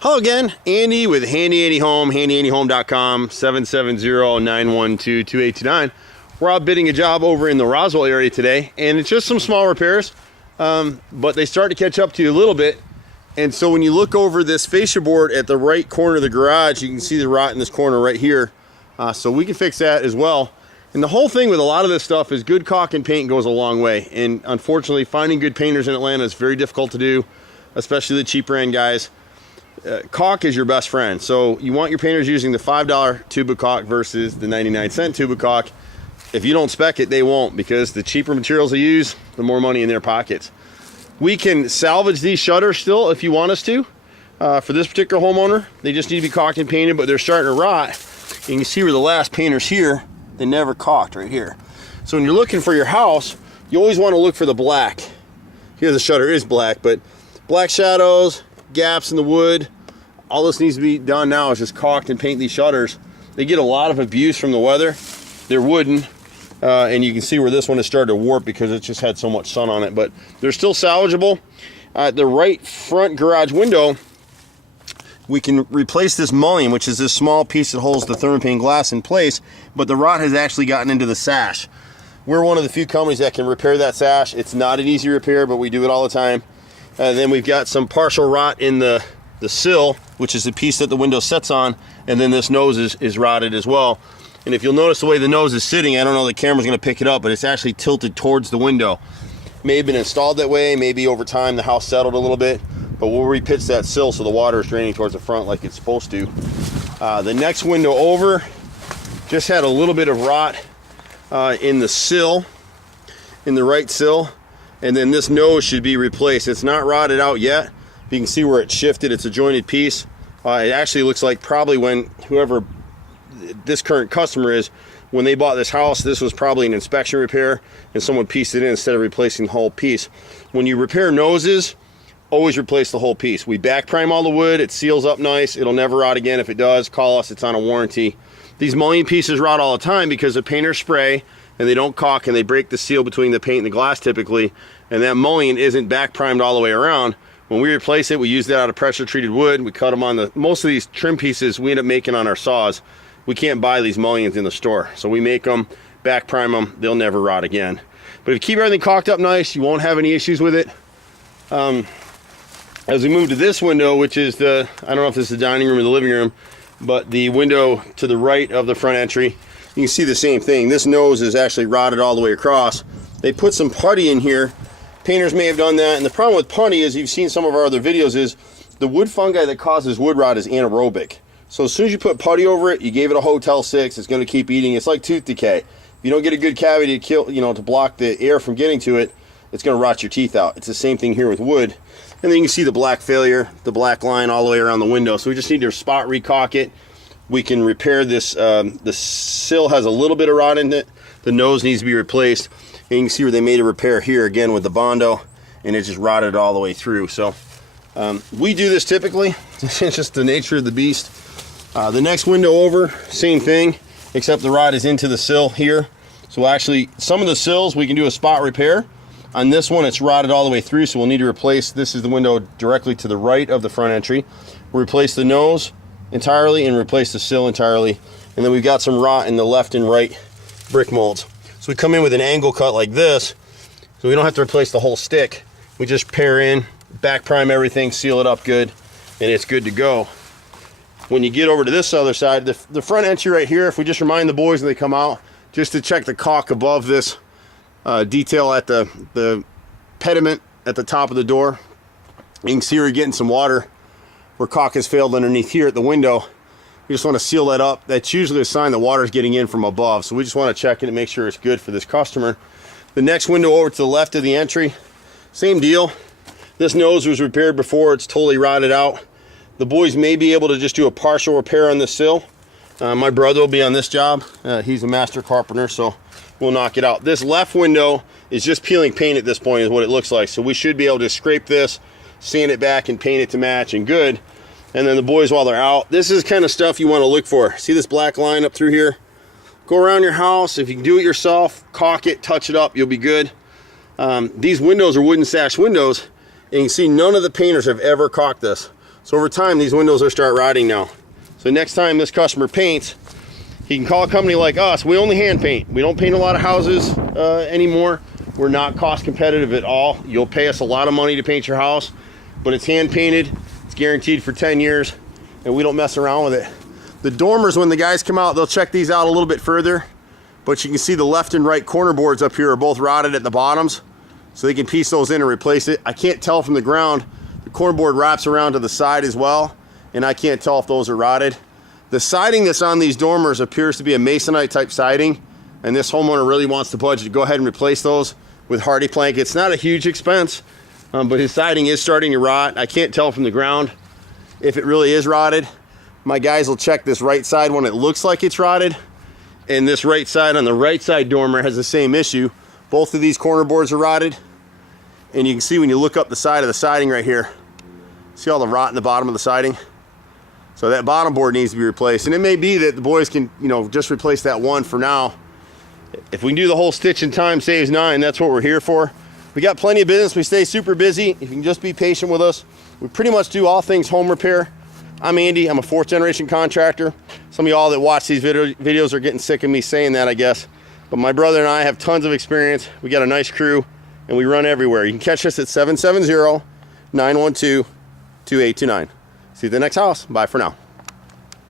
Hello again, Andy with Handy Andy Home, handyandyhome.com, 770-912-2829. We're out bidding a job over in the Roswell area today, and it's just some small repairs, but they start to catch up to you a little bit. And so when you look over this fascia board at the right corner of the garage, you can see the rot in this corner right here. So we can fix that as well. And the whole thing with a lot of this stuff is good caulk and paint goes a long way. And unfortunately, finding good painters in Atlanta is very difficult to do, especially the cheaper end guys. Caulk is your best friend. So you want your painters using the $5 tube of caulk versus the 99-cent tube of caulk. If you don't spec it, they won't, because the cheaper materials they use, the more money in their pockets. We can salvage these shutters still if you want us to. For this particular homeowner, they just need to be caulked and painted, but they're starting to rot. And you can see where the last painters here, they never caulked right here. So when you're looking for your house, you always want to look for the black. Here the shutter is black, but black shadows, gaps in the wood, all this needs to be done now is just caulked and paint these shutters. They get a lot of abuse from the weather. They're wooden, and you can see where this one has started to warp because it just had so much sun on it, but they're still salvageable. The right front garage window, we can replace this mullion, which is this small piece that holds the thermopane glass in place, but the rot has actually gotten into the sash. We're one of the few companies that can repair that sash. It's not an easy repair, but we do it all the time. Then we've got some partial rot in the sill, which is the piece that the window sets on, and then this nose is rotted as well. And if you'll notice the way the nose is sitting, I don't know the camera's going to pick it up, but it's actually tilted towards the window. May have been installed that way, maybe over time the house settled a little bit, but we'll repitch that sill so the water is draining towards the front like it's supposed to. The next window over just had a little bit of rot in the sill, in the right sill. And then this nose should be replaced. It's not rotted out yet. You can see where it shifted. It's a jointed piece. It actually looks like probably when whoever this current customer is, when they bought this house, this was probably an inspection repair and someone pieced it in instead of replacing the whole piece. When you repair noses, always replace the whole piece. We back prime all the wood. It seals up nice. It'll never rot again. If it does, call us. It's on a warranty. These mullion pieces rot all the time because the painters spray and they don't caulk and they break the seal between the paint and the glass typically, and that mullion isn't back primed all the way around. When we replace it, we use that out of pressure treated wood. We cut them on most of these trim pieces we end up making on our saws. We can't buy these mullions in the store, so we make them, back prime them, they'll never rot again. But if you keep everything caulked up nice, you won't have any issues with it. As we move to this window, which is I don't know if this is the dining room or the living room, but the window to the right of the front entry, you can see the same thing. This nose is actually rotted all the way across. They put some putty in here. Painters may have done that, and the problem with putty, as you've seen some of our other videos, is the wood fungi that causes wood rot is anaerobic. So as soon as you put putty over it, you gave it a Hotel 6, it's going to keep eating. It's like tooth decay. If you don't get a good cavity to kill, to block the air from getting to it, it's going to rot your teeth out. It's the same thing here with wood. And then you can see the black failure, the black line all the way around the window. So we just need to spot recaulk it. We can repair this. The sill has a little bit of rot in it. The nose needs to be replaced. And you can see where they made a repair here again with the Bondo, and it just rotted all the way through. So we do this typically. It's just the nature of the beast. The next window over, same thing, except the rot is into the sill here. So actually, some of the sills we can do a spot repair. On this one, it's rotted all the way through, so we'll need to replace. This is the window directly to the right of the front entry. We'll replace the nose entirely and replace the sill entirely. And then we've got some rot in the left and right brick molds. So we come in with an angle cut like this, so we don't have to replace the whole stick. We just pair in, back prime everything, seal it up good, and it's good to go. When you get over to this other side, the front entry right here, if we just remind the boys when they come out, just to check the caulk above this detail at the pediment at the top of the door. You can see we're getting some water where caulk has failed underneath here at the window. We just want to seal that up. That's usually a sign the water is getting in from above. So we just want to check it and make sure it's good for this customer. The next window over to the left of the entry, same deal. This nose was repaired before. It's totally rotted out. The boys may be able to just do a partial repair on the sill. My brother will be on this job. He's a master carpenter, so we'll knock it out. This left window is just peeling paint at this point is what it looks like. So we should be able to scrape this, sand it back, and paint it to match, and good. And then the boys, while they're out, this is kind of stuff you want to look for. See this black line up through here? Go around your house. If you can do it yourself, caulk it, touch it up, you'll be good. These windows are wooden sash windows, and you can see none of the painters have ever caulked this. So over time, these windows will start rotting now. So next time this customer paints, he can call a company like us. We only hand paint. We don't paint a lot of houses anymore. We're not cost competitive at all. You'll pay us a lot of money to paint your house, but it's hand painted. It's guaranteed for 10 years, and we don't mess around with it. The dormers, when the guys come out, they'll check these out a little bit further, but you can see the left and right corner boards up here are both rotted at the bottoms, so they can piece those in and replace it. I can't tell from the ground. The corner board wraps around to the side as well, and I can't tell if those are rotted. The siding that's on these dormers appears to be a masonite type siding, and this homeowner really wants to budget to go ahead and replace those with hardy plank. It's not a huge expense, but his siding is starting to rot. I can't tell from the ground if it really is rotted. My guys will check this right side when it looks like it's rotted, and this right side on the right side dormer has the same issue. Both of these corner boards are rotted, and you can see when you look up the side of the siding right here, see all the rot in the bottom of the siding? So that bottom board needs to be replaced, and it may be that the boys can, you know, just replace that one for now. If we can do the whole stitch in time saves 9, that's what we're here for. We got plenty of business. We stay super busy. If you can just be patient with us, we pretty much do all things home repair. I'm Andy. I'm a 4th generation contractor. Some of y'all that watch these videos are getting sick of me saying that, I guess. But my brother and I have tons of experience. We got a nice crew, and we run everywhere. You can catch us at 770-912-2829. See you at the next house. Bye for now.